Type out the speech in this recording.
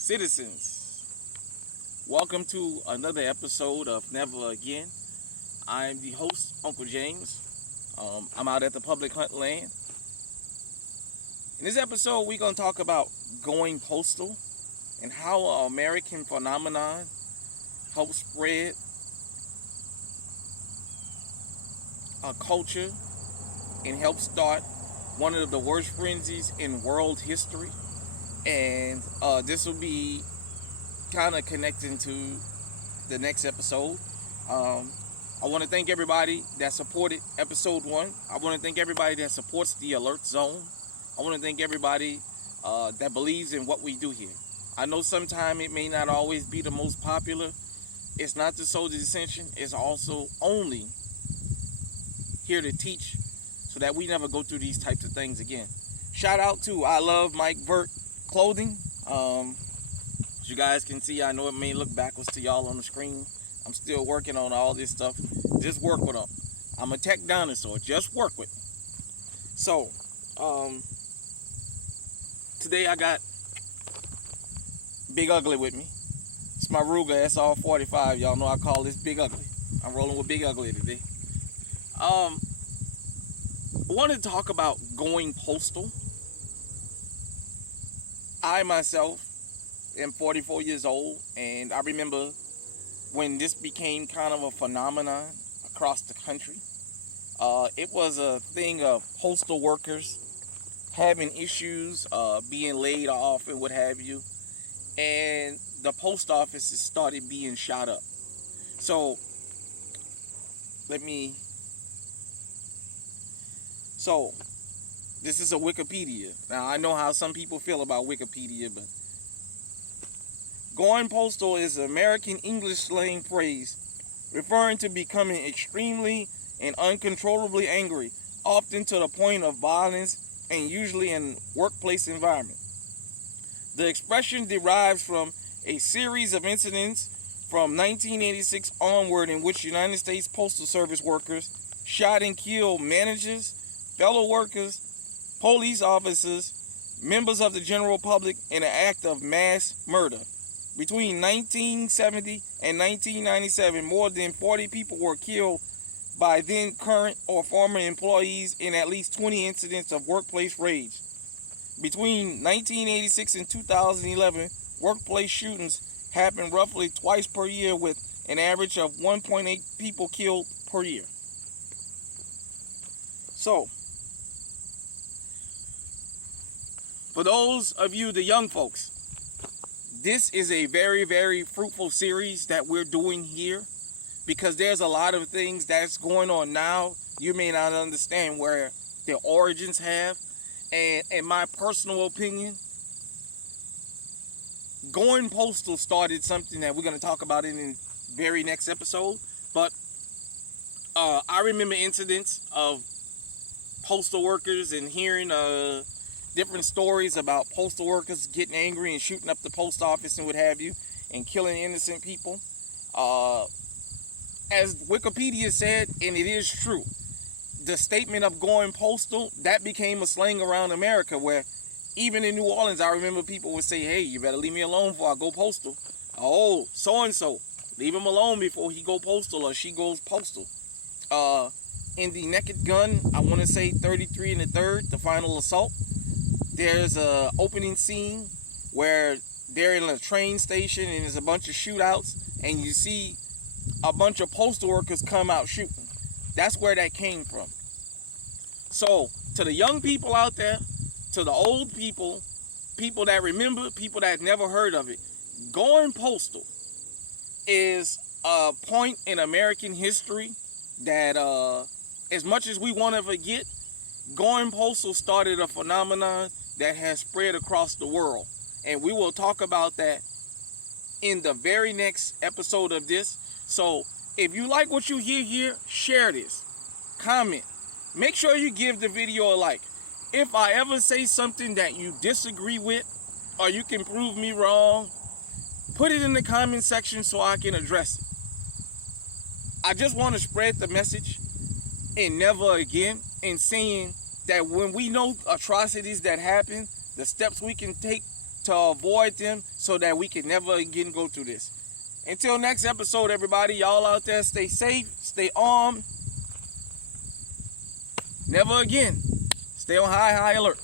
citizens, welcome to another episode of Never Again. I'm the host, Uncle James. I'm out at the public hunt land. In this episode, we're going to talk about going postal and how an American phenomenon helps spread a culture and help start one of the worst frenzies in world history. And this will be kind of connecting to the next episode. I want to thank everybody that supported episode 1. I want to thank everybody that supports the alert zone. I want to thank everybody that believes in what we do here. I know sometimes it may not always be the most popular. It's not to sow dissension. It's also only here to teach so that we never go through these types of things again. Shout out to I Love Mike Vert Clothing. As you guys can see, I know it may look backwards to y'all on the screen. I'm still working on all this stuff. Just work with them. I'm a tech dinosaur. Just work with me. So, today I got Big Ugly with me. It's my Ruger SR45. Y'all know I call this Big Ugly. I'm rolling with Big Ugly today. I wanted to talk about going postal. I myself am 44 years old, and I remember when this became kind of a phenomenon across the country. It was a thing of postal workers having issues, being laid off and what have you, and the post offices started being shot up. So this is a Wikipedia. Now, I know how some people feel about Wikipedia, but going postal is an American English slang phrase referring to becoming extremely and uncontrollably angry, often to the point of violence and usually in a workplace environment. The expression derives from a series of incidents from 1986 onward in which United States Postal Service workers shot and killed managers, fellow workers, police officers, members of the general public in an act of mass murder. Between 1970 and 1997, more than 40 people were killed by then current or former employees in at least 20 incidents of workplace rage. Between 1986 and 2011, workplace shootings happened roughly twice per year with an average of 1.8 people killed per year. So, for those of you, the young folks, this is a very, very fruitful series that we're doing here because there's a lot of things that's going on now you may not understand where their origins have. And in my personal opinion, going postal started something that we're going to talk about in the very next episode. But I remember incidents of postal workers and hearing different stories about postal workers getting angry and shooting up the post office and what have you, and killing innocent people. As Wikipedia said, and it is true, the statement of going postal, that became a slang around America where even in New Orleans, I remember people would say, hey, you better leave me alone before I go postal. Oh, so-and-so, leave him alone before he go postal or she goes postal. In the Naked Gun, I want to say 33 and the Third, the final assault, there's a opening scene where they're in a train station and there's a bunch of shootouts and you see a bunch of postal workers come out shooting. That's where that came from. So, to the young people out there, to the old people, people that remember, people that never heard of it, going postal is a point in American history that as much as we want to forget, going postal started a phenomenon that has spread across the world. And we will talk about that in the very next episode of this. So if you like what you hear here, share this, comment, make sure you give the video a like. If I ever say something that you disagree with or you can prove me wrong, put it in the comment section so I can address it. I just want to spread the message and never again, and saying that when we know atrocities that happen, the steps we can take to avoid them so that we can never again go through this. Until next episode, everybody, y'all out there, stay safe, stay armed. Never again. Stay on high alert.